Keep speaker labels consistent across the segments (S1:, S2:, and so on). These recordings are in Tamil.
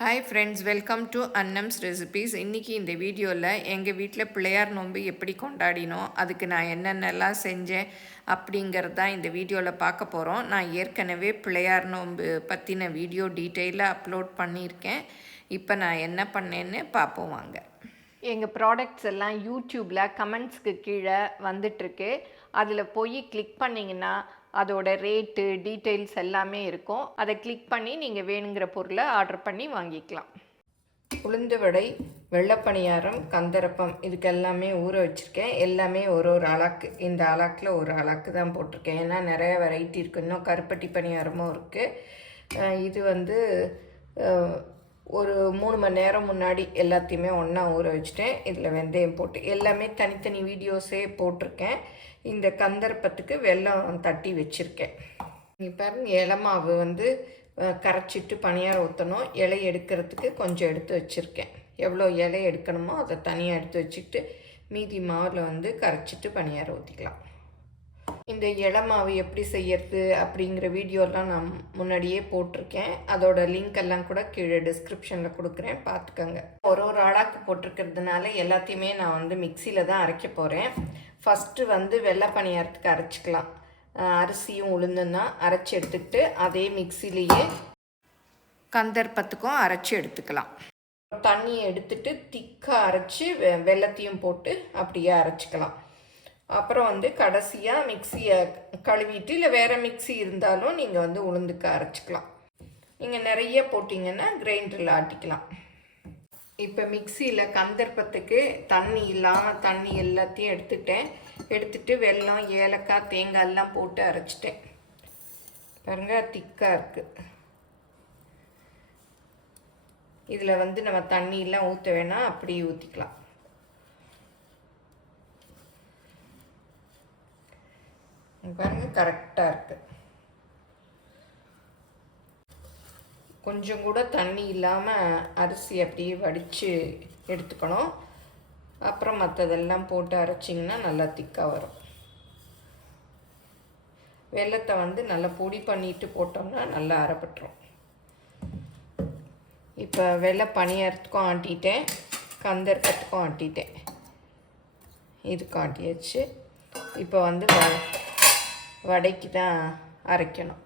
S1: Hi friends welcome to Annam's recipes இன்றைக்கி இந்த வீடியோவில் எங்கள் வீட்டில் பிள்ளையார் நோன்பு எப்படி கொண்டாடினோம் அதுக்கு நான் என்னென்னலாம் செஞ்சேன் அப்படிங்கிறது தான் இந்த வீடியோவில் பார்க்க போகிறோம் நான் ஏற்கனவே பிள்ளையார் நோன்பு பற்றின வீடியோ டீட்டெயிலாக அப்லோட் பண்ணியிருக்கேன். இப்போ நான் என்ன பண்ணேன்னு பார்ப்போம் வாங்க. எங்கள் ப்ராடக்ட்ஸ் எல்லாம் யூடியூப்பில் கமெண்ட்ஸ்க்கு கீழே வந்துட்டுருக்கு. அதில் போய் கிளிக் பண்ணிங்கன்னா அதோட ரேட்டு டீட்டெயில்ஸ் எல்லாமே இருக்கும். அதை கிளிக் பண்ணி நீங்கள் வேணுங்கிற பொருளை ஆர்டர் பண்ணி வாங்கிக்கலாம். உளுந்து வடை வெள்ளப்பணியாரம் கந்தரப்பம் இதுக்கு எல்லாமே ஊற வச்சுருக்கேன். எல்லாமே ஒரு ஒரு அலாக்கு இந்த அலாக்கில் ஒரு அலாக்கு தான் போட்டிருக்கேன். ஏன்னா நிறைய வெரைட்டி இருக்குது இன்னும் கருப்பட்டி பணியாரமும் இருக்குது இது வந்து ஒரு மூணு மணி நேரம் முன்னாடி எல்லாத்தையுமே ஒன்றா ஊற வச்சுட்டேன். இதில் வெந்தயம் போட்டு எல்லாமே தனித்தனி வீடியோஸே போட்டிருக்கேன். இந்த கந்தர்ப்பத்துக்கு வெல்லம் தட்டி வச்சுருக்கேன். இப்போ பாருங்க வந்து கரைச்சிட்டு பணியாரம் ஊற்றணும் இலை எடுக்கிறதுக்கு கொஞ்சம் எடுத்து வச்சுருக்கேன். எவ்வளோ இலை எடுக்கணுமோ அதை தனியாக எடுத்து வச்சுக்கிட்டு மீதி மாவில் வந்து கரைச்சிட்டு பணியாரம் ஊற்றிக்கலாம் இந்த இலை மாவு எப்படி செய்யறது அப்படிங்கிற வீடியோலாம் நான் முன்னாடியே போட்டிருக்கேன். அதோட லிங்க் எல்லாம் கூட கீழே டிஸ்கிரிப்ஷனில் கொடுக்குறேன். பார்த்துக்கோங்க. ஒரு ஒரு ஆளாக்கு போட்டிருக்கிறதுனால எல்லாத்தையுமே நான் வந்து மிக்சியில் தான் அரைக்க போகிறேன் ஃபஸ்ட்டு வந்து வெள்ளை பணியாரத்துக்கு அரைச்சிக்கலாம். அரிசியும் உளுந்தும் தான் அரைச்சி எடுத்துக்கிட்டு அதே மிக்சிலேயே கந்தர்ப்பத்துக்கும் அரைச்சி எடுத்துக்கலாம். தண்ணியை எடுத்துட்டு திக்காக அரைச்சி வெ- வெல்லத்தையும் போட்டு அப்படியே அரைச்சிக்கலாம். அப்புறம் வந்து கடைசியாக மிக்சியை கழுவிட்டு இல்லை வேறு மிக்ஸி இருந்தாலும் நீங்கள் வந்து உளுந்துக்கு அரைச்சிக்கலாம். நீங்கள் நிறைய போட்டிங்கன்னா கிரைண்டரில் ஆட்டிக்கலாம். இப்போ மிக்சியில் கந்தர்ப்பத்துக்கு தண்ணி இல்லாமல் தண்ணி எல்லாத்தையும் எடுத்துட்டேன். எடுத்துட்டு வெல்லம் ஏலக்காய் தேங்காய் எல்லாம் போட்டு அரைச்சிட்டேன். பாருங்க திக்காக இருக்குது இதில் வந்து நம்ம தண்ணியெல்லாம் ஊற்ற வேணாம் அப்படியே ஊற்றிக்கலாம் கரெக்டாக இருக்குது கொஞ்சம் கூட தண்ணி இல்லாமல் அரிசி அப்படியே வடித்து எடுத்துக்கணும். அப்புறம் மற்றதெல்லாம் போட்டு அரைச்சிங்கன்னா நல்லா திக்காக வரும். வெல்லத்தை வந்து நல்லா பொடி பண்ணிட்டு போட்டோம்னா நல்லா அரைப்பட்டுரும். இப்போ வெள்ளை பனியாரத்துக்கும் ஆட்டிட்டேன் கந்தர்க்கத்துக்கும் ஆட்டிட்டேன். இதுக்கும் ஆட்டியாச்சு. இப்போ வந்து வ வடைக்கு தான் அரைக்கணும்.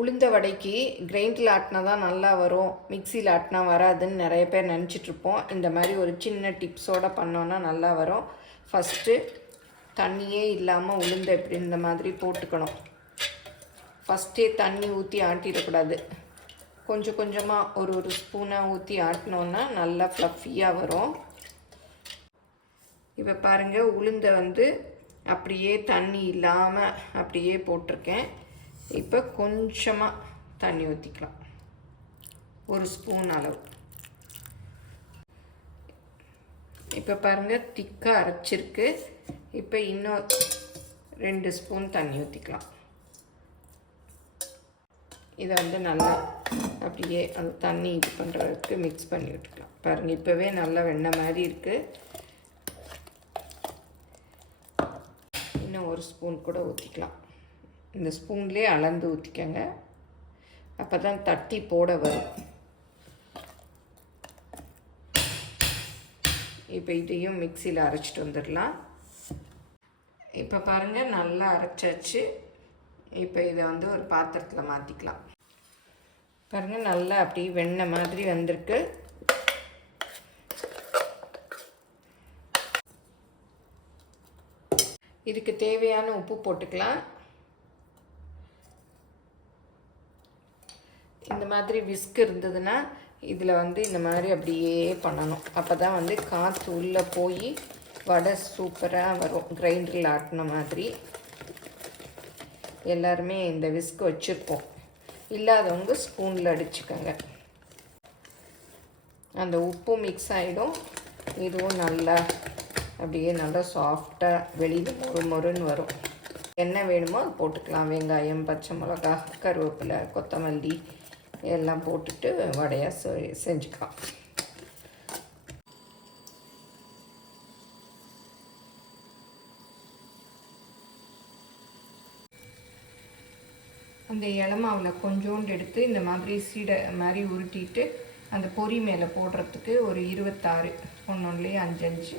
S1: உளுந்த வடைக்கு கிரைண்டில் ஆட்டினா தான் நல்லா வரும். மிக்சியில் ஆட்டினா வராதுன்னு நிறைய பேர் நினச்சிட்ருப்போம். இந்த மாதிரி ஒரு சின்ன டிப்ஸோடு பண்ணோன்னா நல்லா வரும். ஃபஸ்ட்டு தண்ணியே இல்லாமல் உளுந்த இப்படி இந்த மாதிரி போட்டுக்கணும். ஃபஸ்ட்டே தண்ணி ஊற்றி ஆட்டிடக்கூடாது. கொஞ்சம் கொஞ்சமாக ஒரு ஒரு ஸ்பூனாக ஊற்றி ஆட்டினோன்னா நல்லா ஃப்ளஃபியாக வரும். இப்போ பாருங்கள் உளுந்தை வந்து அப்படியே தண்ணி இல்லாமல் அப்படியே போட்டிருக்கேன். இப்போ கொஞ்சமாக தண்ணி ஊற்றிக்கலாம் ஒரு ஸ்பூன் அளவு. இப்போ பாருங்கள் திக்காக அரைச்சிருக்கு. இப்போ இன்னும் ரெண்டு ஸ்பூன் தண்ணி ஊற்றிக்கலாம் இதை வந்து நல்லா அப்படியே அந்த தண்ணி இது பண்ணுறதுக்கு மிக்ஸ் பண்ணி விட்டுக்கலாம். பாருங்கள் இப்போவே நல்லா வெண்ணெய் மாதிரி இருக்குது இன்னும் ஒரு ஸ்பூன் கூட ஊற்றிக்கலாம் இந்த ஸ்பூன்லேயே அளந்து ஊற்றிக்கங்க அப்போ தான் தட்டி போட வரும். இப்போ இதையும் மிக்சியில் அரைச்சிட்டு வந்துடலாம். இப்போ பாருங்கள் நல்லா அரைச்சாச்சு. இப்போ இதை வந்து ஒரு பாத்திரத்தில் மாற்றிக்கலாம் பாருங்கள் நல்லா அப்படியே வெண்ணெய் மாதிரி வந்திருக்கு. இதுக்கு தேவையான உப்பு போட்டுக்கலாம். இந்த மாதிரி விஸ்க் இருந்ததுன்னா இதில் வந்து இந்த மாதிரி அப்படியே பண்ணணும். அப்போ தான் வந்து காற்று உள்ளே போய் வடை சூப்பராக வரும். கிரைண்டரில் ஆட்டின மாதிரி. எல்லாருமே இந்த விஸ்க் வச்சுருப்போம். இல்லாதவங்க ஸ்பூனில் அடிச்சுக்கோங்க. அந்த உப்பு மிக்ஸ் ஆகிடும் இதுவும் நல்லா அப்படியே நல்லா சாஃப்டாக வெளியில் மொறு மொறுன்னு வரும். என்ன வேணுமோ அது போட்டுக்கலாம். வெங்காயம் பச்சை மிளகா கருவேப்பிலை கொத்தமல்லி எல்லாம் போட்டுட்டு வடையாக செ- செஞ்சுக்கலாம். அந்த இளமாவில் கொஞ்சோண்டு எடுத்து இந்த மாதிரி சீடை மாதிரி உருட்டிட்டு அந்த பொரி மேலே போடுறதுக்கு ஒரு இருபத்தாறு ஒன்று ஒன்றுலேயே அஞ்சு அஞ்சு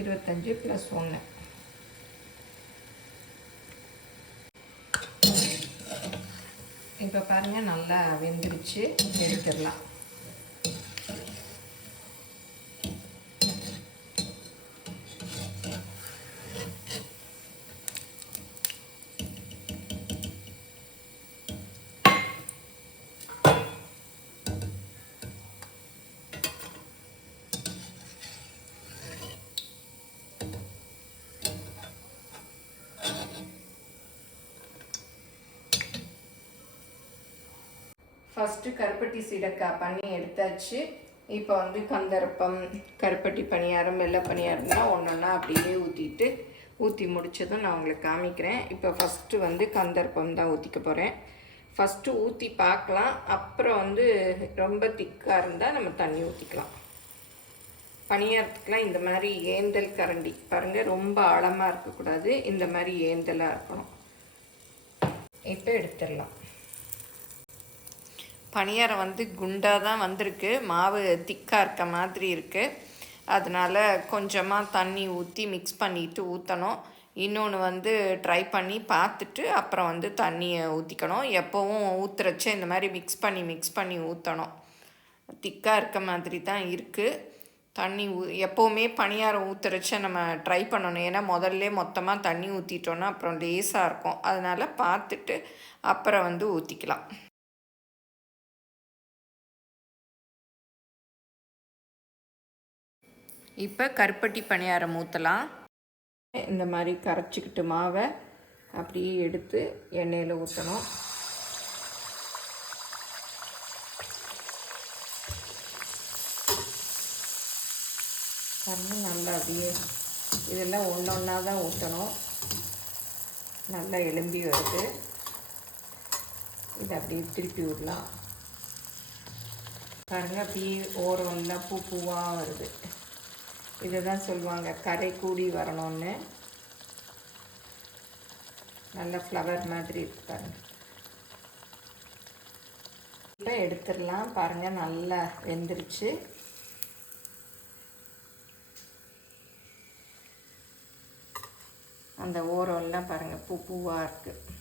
S1: இருபத்தஞ்சு ப்ளஸ் ஒன்று இப்போ பாருங்கள் நல்லா வெந்துருச்சு. எடுத்துடலாம். ஃபஸ்ட்டு கருப்பட்டி சீடக்காய் பண்ணி எடுத்தாச்சு. இப்போ வந்து கந்தரப்பம் கருப்பட்டி பணியாரம் வெள்ளை பணியாரம்லாம் ஒன்றொன்னா அப்படியே ஊற்றிட்டு ஊற்றி முடிச்சதும் நான் உங்களுக்கு காமிக்கிறேன். இப்போ ஃபஸ்ட்டு வந்து கந்தரப்பம் தான் ஊற்றிக்க போகிறேன் ஃபஸ்ட்டு ஊற்றி பார்க்கலாம். அப்புறம் வந்து ரொம்ப திக்காக இருந்தால் நம்ம தண்ணி ஊற்றிக்கலாம் பணியாரத்துக்கெலாம் இந்த மாதிரி ஏந்தல் கரண்டி. பாருங்கள் ரொம்ப ஆழமாக இருக்கக்கூடாது. இந்த மாதிரி ஏந்தலாக இருக்கணும். இப்போ எடுத்துடலாம். பணியாரம் வந்து குண்டாக தான் வந்திருக்கு. மாவு திக்காக இருக்க மாதிரி இருக்குது அதனால் கொஞ்சமாக தண்ணி ஊற்றி மிக்ஸ் பண்ணிட்டு ஊற்றணும் இன்னொன்று வந்து ட்ரை பண்ணி பார்த்துட்டு அப்புறம் வந்து தண்ணியை ஊற்றிக்கணும் எப்போவும் ஊற்றுறச்சே இந்த மாதிரி மிக்ஸ் பண்ணி மிக்ஸ் பண்ணி ஊற்றணும் திக்காக இருக்க மாதிரி தான் இருக்குது தண்ணி ஊ எப்போவுமே பணியாரம் ஊற்றுறச்ச நம்ம ட்ரை பண்ணணும். ஏன்னா முதல்ல மொத்தமாக தண்ணி ஊற்றிட்டோன்னா அப்புறம் லேஸாக இருக்கும். அதனால் பார்த்துட்டு அப்புறம் வந்து ஊற்றிக்கலாம் இப்போ கருப்பட்டி பணியாரம் ஊற்றலாம் இந்த மாதிரி கரைச்சிக்கிட்டு மாவை அப்படியே எடுத்து எண்ணெயில் ஊற்றணும் பாருங்க நல்லா அப்படியே இதெல்லாம் ஒன்று ஒன்றா தான் ஊற்றணும் நல்லா எலும்பி வருது. இதை அப்படியே திருப்பி விடலாம். பாருங்க அப்படியே ஓரம் ஓரம்லாம் பூ பூவாக வருது. இதை தான் சொல்லுவாங்க. கரை கூடி வரணும்னு. நல்ல ஃப்ளவர் மாதிரி பாருங்கள் இப்போ எடுத்துடலாம். பாருங்கள் நல்லா வெந்துருச்சு. அந்த ஓரம்லாம் பாருங்கள் பூ பூவாக இருக்குது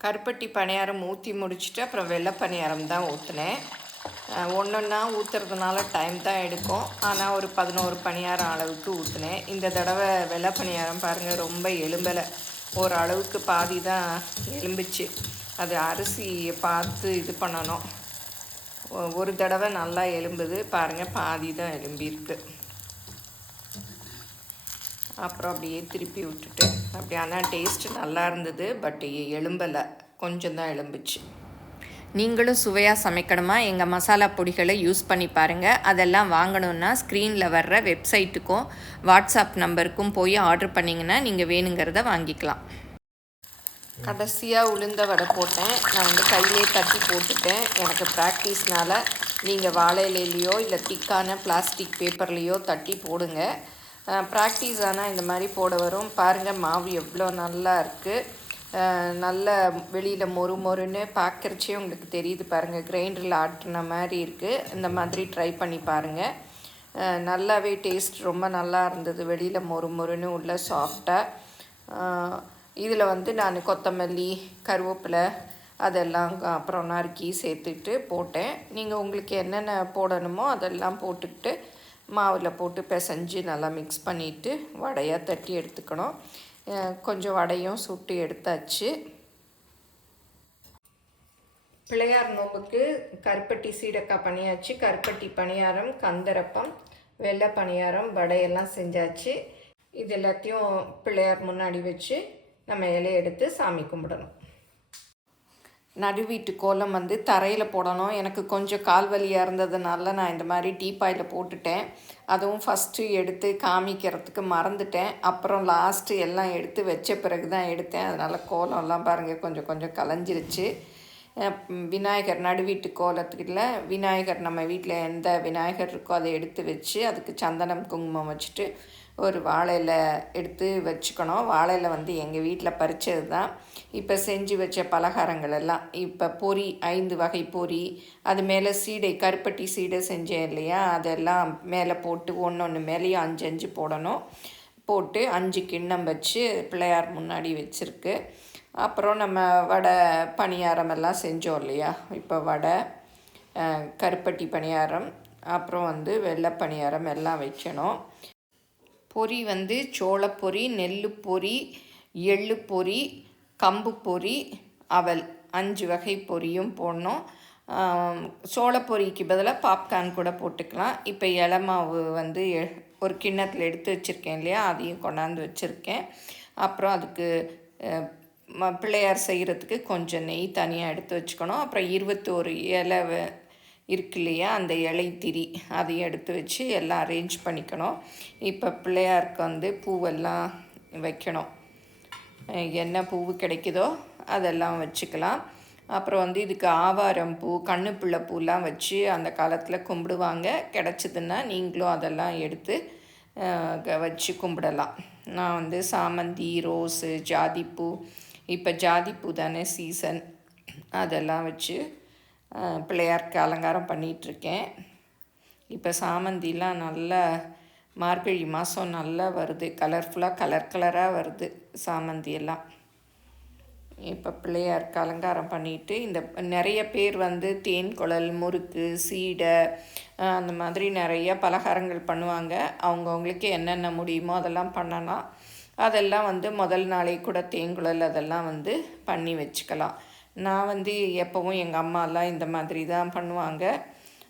S1: கருப்பட்டி பணியாரம் ஊற்றி முடிச்சுட்டு அப்புறம் வெள்ளை பணியாரம் தான் ஊற்றுனேன் ஒன்றொன்னா ஊற்றுறதுனால டைம் தான் எடுக்கும். ஆனால் ஒரு பதினோரு பணியாரம் அளவுக்கு ஊற்றினேன் இந்த தடவை வெள்ளை பணியாரம் பாருங்கள் ரொம்ப எலும்பலை. ஓரளவுக்கு பாதி தான் எலும்பிச்சு. அது அரிசியை பார்த்து இது பண்ணணும். ஒ- ஒரு தடவை நல்லா எலும்புது. பாருங்கள் பாதி தான் எலும்பியிருக்கு அப்புறம் அப்படியே திருப்பி விட்டுட்டு அப்படி ஆனால் டேஸ்ட்டு நல்லா இருந்தது பட் எலும்பலை. கொஞ்சம் தான் எலும்புச்சு. நீங்களும் சுவையாக சமைக்கணுமா? எங்கள் மசாலா பொடிகளை யூஸ் பண்ணி பாருங்கள் அதெல்லாம் வாங்கணுன்னா ஸ்க்ரீனில் வர்ற வெப்சைட்டுக்கும் வாட்ஸ்அப் நம்பருக்கும் போய் ஆர்டர் பண்ணிங்கன்னா நீங்கள் வேணுங்கிறத வாங்கிக்கலாம். கடைசியாக உளுந்த வடை போட்டேன். நான் வந்து கையிலே தட்டி போட்டுட்டேன். எனக்கு ப்ராக்டிஸ்னால் நீங்கள் வாழை இல்லை திக்கான பிளாஸ்டிக் பேப்பர்லேயோ தட்டி போடுங்க. ப்ராக்டிஸ் ஆனால் இந்த மாதிரி போட வரும். பாருங்கள் மாவு எவ்வளோ நல்லா இருக்குது நல்ல வெளியில் மொறு மொறுன்னு பார்க்குறச்சே உங்களுக்கு தெரியுது பாருங்கள் கிரைண்டரில் ஆட்டின மாதிரி இருக்குது இந்த மாதிரி ட்ரை பண்ணி பாருங்கள் நல்லாவே டேஸ்ட் ரொம்ப நல்லா இருந்தது. வெளியில் மொறு மொறுன்னு உள்ள சாஃப்டாக இதில் வந்து நான் கொத்தமல்லி கருவேப்பிலை அதெல்லாம் அப்புறம் நறுக்கி சேர்த்துட்டு போட்டேன். நீங்கள் உங்களுக்கு என்னென்ன போடணுமோ அதெல்லாம் போட்டுக்கிட்டு மாவில் போட்டு பிசைஞ்சு நல்லா மிக்ஸ் பண்ணிவிட்டு வடையாக தட்டி எடுத்துக்கணும். கொஞ்சம் வடையும் சுட்டு எடுத்தாச்சு. பிள்ளையார் நோம்புக்கு கருப்பட்டி சீடக்காய் பணியாச்சு. கருப்பட்டி பணியாரம் கந்தரப்பம் வெள்ளை பணியாரம் வடையெல்லாம் செஞ்சாச்சு. இது எல்லாத்தையும் பிள்ளையார் முன்னாடி வச்சு நம்ம இலையை எடுத்து சாமி கும்பிடணும். நடுவீட்டு கோலம் வந்து தரையில் போடணும். எனக்கு கொஞ்சம் கால் வலியாக இருந்ததுனால நான் இந்த மாதிரி டீப்பாயில் போட்டுட்டேன். அதுவும் ஃபஸ்ட்டு எடுத்து காமிக்கிறதுக்கு மறந்துட்டேன். அப்புறம் லாஸ்ட்டு எல்லாம் எடுத்து வச்ச பிறகு தான் எடுத்தேன். அதனால் கோலம்லாம் பாருங்கள் கொஞ்சம் கொஞ்சம் கலைஞ்சிருச்சு. விநாயகர் நடுவீட்டு கோலத்துக்குள்ள விநாயகர் நம்ம வீட்டில் எந்த விநாயகர் இருக்கோ அதை எடுத்து வச்சு அதுக்கு சந்தனம் குங்குமம் வச்சுட்டு ஒரு வாழையில் எடுத்து வச்சுக்கணும். வாழையில் வந்து எங்கள் வீட்டில் பறித்தது தான். இப்போ செஞ்சு வச்ச பலகாரங்கள் எல்லாம். இப்போ பொரி ஐந்து வகை பொரி அது மேலே சீடை கருப்பட்டி சீடை செஞ்சேன் இல்லையா? அதெல்லாம் மேலே போட்டு ஒன்று ஒன்று மேலேயும் அஞ்சு அஞ்சு போடணும். போட்டு அஞ்சு கிண்ணம் வச்சு பிள்ளையார் முன்னாடி வச்சுருக்கு. அப்புறம் நம்ம வடை பணியாரம் எல்லாம் செஞ்சோம் இல்லையா? இப்போ வடை கருப்பட்டி பணியாரம் அப்புறம் வந்து வெள்ளை பணியாரம் எல்லாம் வைக்கணும். பொரி வந்து சோளப்பொரி நெல் பொரி எள்ளு பொரி கம்பு பொரி அவல். அஞ்சு வகை பொரியும் போடணும். சோளப்பொரிக்கு பதிலாக பாப்கார்ன் கூட போட்டுக்கலாம். இப்போ இலை மாவு வந்து எ- ஒரு கிண்ணத்தில் எடுத்து வச்சுருக்கேன் இல்லையா? அதையும் கொண்டாந்து வச்சுருக்கேன். அப்புறம் அதுக்கு ம- பிள்ளையார் செய்கிறதுக்கு கொஞ்சம் நெய் தனியாக எடுத்து வச்சுக்கணும். அப்புறம் இருபத்தோரு இலை இருக்கு இல்லையா? அந்த இலை திரி. அதையும் எடுத்து வச்சு எல்லாம் அரேஞ்ச் பண்ணிக்கணும். இப்போ பிள்ளையாருக்கு வந்து பூவெல்லாம் வைக்கணும். என்ன பூவு கிடைக்குதோ அதெல்லாம் வச்சுக்கலாம். அப்புறம் வந்து இதுக்கு ஆவாரம் பூ கண்ணுப்பிள்ளை பூலாம் வச்சு அந்த காலத்தில் கும்பிடுவாங்க. கிடச்சிதுன்னா நீங்களும் அதெல்லாம் எடுத்து க- வச்சு கும்பிடலாம். நான் வந்து சாமந்தி ரோஸு ஜாதிப்பூ. இப்போ ஜாதிப்பூ தானே சீசன் அதெல்லாம் வச்சு பிள்ளையாருக்கு அலங்காரம் பண்ணிகிட்ருக்கேன். இப்போ சாமந்திலாம் நல்லா மார்கழி மாதம் நல்லா வருது. கலர்ஃபுல்லாக கலர் கலராக வருது சாமந்தி எல்லாம் இப்போ பிள்ளையாருக்கு அலங்காரம் பண்ணிட்டு இந்த நிறைய பேர் வந்து தேன் குழல் முறுக்கு சீடை அந்த மாதிரி நிறைய பலகாரங்கள் பண்ணுவாங்க. அவங்கவுங்களுக்கு என்னென்ன முடியுமோ அதெல்லாம் பண்ணலாம். அதெல்லாம் வந்து முதல் நாளே கூட தேங்குழல் அதெல்லாம் வந்து பண்ணி வச்சுக்கலாம். நான் வந்து எப்போவும் எங்கள் அம்மாலாம் இந்த மாதிரி தான் பண்ணுவாங்க.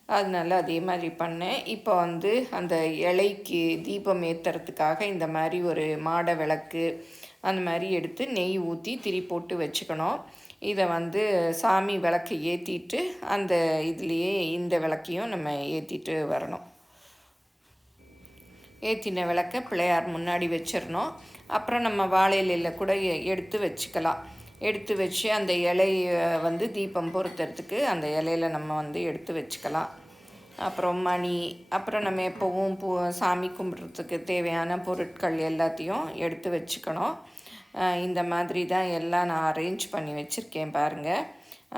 S1: அதனால அதே மாதிரி பண்ணேன். இப்போ வந்து அந்த இலைக்கு தீபம் ஏற்றுறதுக்காக இந்த மாதிரி ஒரு மாடை விளக்கு அந்த மாதிரி எடுத்து நெய் ஊற்றி திரி போட்டு வச்சுக்கணும். இதை வந்து சாமி விளக்கு ஏற்றிட்டு அந்த இதுலேயே இந்த விளக்கையும் நம்ம ஏற்றிட்டு வரணும். ஏற்றின விளக்க பிள்ளையார் முன்னாடி வச்சிடணும். அப்புறம் நம்ம வாழை இலையில் கூட எ- எடுத்து வச்சுக்கலாம். எடுத்து வச்சு அந்த இலையை வந்து தீபம் பொருத்துறதுக்கு அந்த இலையில நம்ம வந்து எடுத்து வச்சுக்கலாம். அப்புறம் மணி அப்புறம் நம்ம எப்போவும் பூ சாமி கும்பிட்றதுக்கு தேவையான பொருட்கள் எல்லாத்தையும் எடுத்து வச்சுக்கணும். இந்த மாதிரி தான் எல்லாம் நான் அரேஞ்ச் பண்ணி வச்சுருக்கேன் பாருங்கள்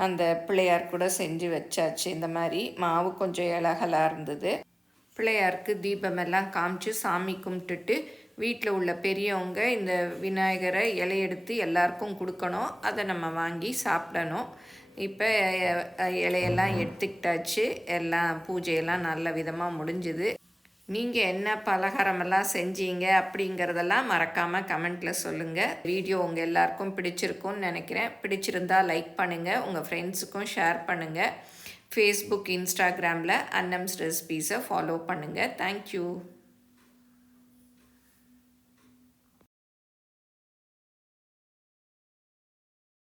S1: அந்த பிள்ளையார் கூட செஞ்சு வச்சாச்சு. இந்த மாதிரி மாவு கொஞ்சம் இலகலாக இருந்தது. பிள்ளையாருக்கு தீபமெல்லாம் காமிச்சு சாமி கும்பிட்டுட்டு வீட்டில் உள்ள பெரியவங்க இந்த விநாயகரை இலையெடுத்து எல்லாருக்கும் கொடுக்கணும். அதை நம்ம வாங்கி சாப்பிடணும். இப்போ இலையெல்லாம் எடுத்துக்கிட்டாச்சு. எல்லாம் பூஜையெல்லாம் நல்ல விதமாக முடிஞ்சுது. நீங்கள் என்ன பலகாரமெல்லாம் செஞ்சீங்க அப்படிங்கிறதெல்லாம் மறக்காமல் கமெண்ட்டில் சொல்லுங்கள் வீடியோ உங்கள் எல்லாருக்கும் பிடிச்சிருக்கும்னு நினைக்கிறேன். பிடிச்சிருந்தா லைக் பண்ணுங்கள் உங்கள் ஃப்ரெண்ட்ஸுக்கும் ஷேர் பண்ணுங்கள் ஃபேஸ்புக் இன்ஸ்டாகிராமில் அன்னம்ஸ் ரெசிபீஸை ஃபாலோ பண்ணுங்கள் தேங்க்யூ